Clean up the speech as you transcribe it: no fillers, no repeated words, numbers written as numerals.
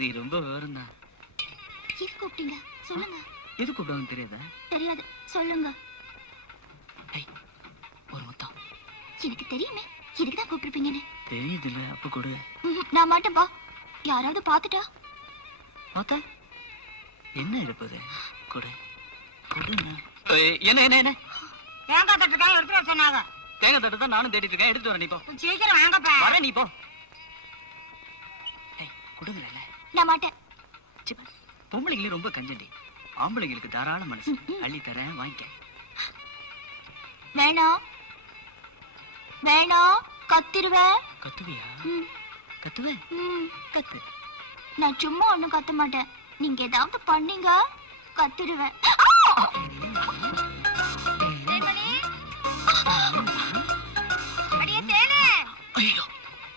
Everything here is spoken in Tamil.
நீ ரொம்ப விவரம் தான். எது கூப்பிட்டீங்க சொல்லுங்க. எது கூப்பிடுவாங்க தெரியாதா? தெரியாது சொல்லுங்க. ஒரு முத்தம். எனக்கு தெரியுமே எதுக்குதான் கூப்பிட்டுருப்பீங்கன்னு. தெரியுதுல்ல, அப்ப கொடு. நான் மாட்டேன்பா. யாராவது பாத்துட்டா? பார்த்தா என்ன இருப்பது? கொடு கொடுண்ணா. என்ன என்ன என்ன? தேங்காய் தட்டுக்காக எடுத்துட்டு சொன்னாங்க. தேங்காய் தட்டு தான் நானும் தேடிட்டு இருக்கேன். எடுத்து வரேன். நீ போ. சீக்கிரம் வாங்கப்பா. வர நீ போ. கொடுங்கல. நான் மாட்டேன். பொம்பளைங்களே ரொம்ப கஞ்சண்டி. ஆம்பளைங்களுக்கு தாராள மனசு. அள்ளி தரேன், வாங்கிக்க. வேணாம் வேணாம், கத்திருவேன். கத்துவியா? கத்துவே? கத்து. நான் சும்மா ஒண்ணும் கத்த மாட்டேன். நீங்க ஏதாவது பண்ணீங்க கத்திருவேன்.